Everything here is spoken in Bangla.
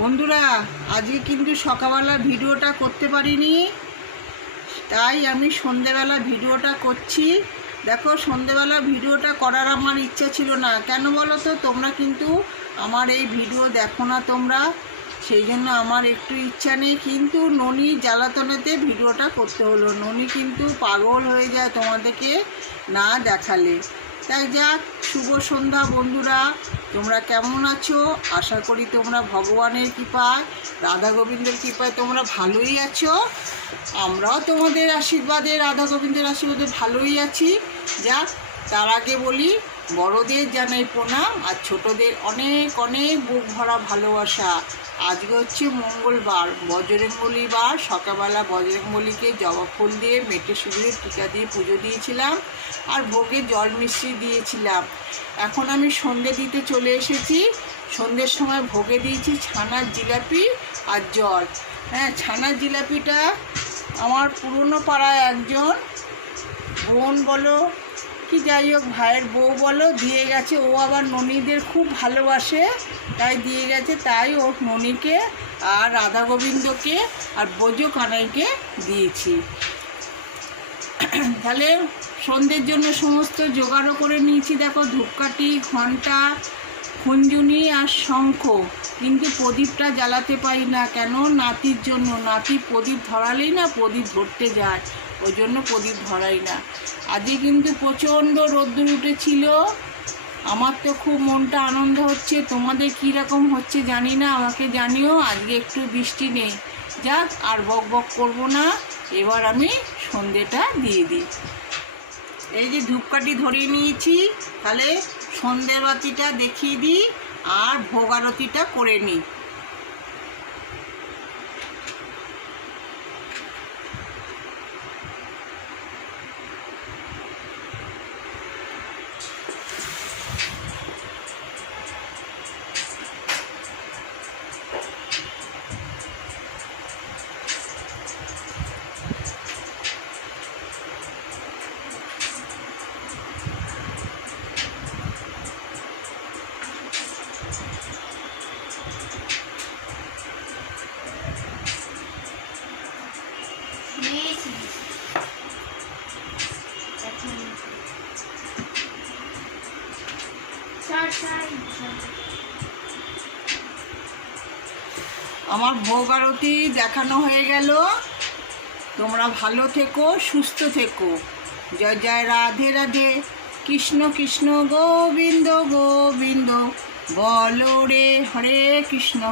বন্ধুরা, আজকে কিন্তু সকালবেলা ভিডিওটা করতে পারিনি, তাই আমি সন্ধেবেলা ভিডিওটা করছি। দেখো, সন্ধেবেলা ভিডিওটা করার আমার ইচ্ছা ছিল না। কেন বলো তো? তোমরা কিন্তু আমার এই ভিডিও দেখো না তোমরা, সেই জন্য আমার একটু ইচ্ছা নেই, কিন্তু ননি জ্বালাতনেতে ভিডিওটা করতে হলো। ননি কিন্তু পাগল হয়ে যায় তোমাদেরকে না দেখালে। তাই যাক, শুভ সন্ধ্যা বন্ধুরা। তোমরা কেমন আছো? আশা করি তোমরা ভগবানের কৃপায়, রাধা গোবিন্দের কৃপায় তোমরা ভালোই আছো। আমরাও তোমাদের আশীর্বাদে, রাধা গোবিন্দের আশীর্বাদে ভালোই আছি। যাক, তার আগে বলি, বড়দের জানাই প্রণাম, আর ছোটদের অনেক অনেক বুক ভরা ভালোবাসা। আজকে হচ্ছে মঙ্গলবার, বজরংবলী বার। সকালবেলা বজরংবলীকে জবা ফুল দিয়ে, মেটে সিঁদুরের টিকা দিয়ে পুজো দিয়েছিলাম, আর ভোগে জল মিষ্টি দিয়েছিলাম। এখন আমি সন্ধে দিতে চলে এসেছি। সন্ধ্যের সময় ভোগে দিয়েছি ছানার জিলাপি আর জল। হ্যাঁ, ছানার জিলাপিটা আমার পুরনো পাড়ায় একজন বোন বলো কি, যাই হোক, ভাইয়ের বউ বলো, দিয়ে গেছে। ও আবার ননীদের খুব ভালোবাসে, তাই দিয়ে গেছে। তাই ও ননীকে আর রাধা গোবিন্দকে আর বোজো কানাইকে দিয়েছি। তাহলে সন্ধ্যের জন্য সমস্ত জোগাড়ও করে নিয়েছি। দেখো, ধূপকাঠি, ঘণ্টা, খুঞ্জুনি আর শঙ্খ। কিন্তু প্রদীপটা জ্বালাতে পারি না, কেন? নাতির জন্য। নাতি প্রদীপ ধরালেই না প্রদীপ ধরতে যায়, ওই জন্য প্রদীপ ধরাই না। আজকে কিন্তু প্রচণ্ড রোদ্দুর উঠেছিল। আমার তো খুব মনটা আনন্দ হচ্ছে। তোমাদের কী রকম হচ্ছে জানি না, আমাকে জানিও। আজকে একটু বৃষ্টি নেই। যাক, আর বক বক করবো না, এবার আমি সন্ধেটা দিয়ে দিই। এই যে ধূপকাঠি ধরিয়ে নিয়েছি, তাহলে সন্ধ্যের বাতিটা দেখিয়ে দিই আর ভোগ আরতিটা করে নিই। আমার ভোগ আরতি দেখানো হয়ে গেল। তোমরা ভালো থেকো, সুস্থ থেকো। জয় জয় রাধে রাধে, কৃষ্ণ কৃষ্ণ গোবিন্দ গোবিন্দ, বলো রে হরে কৃষ্ণ।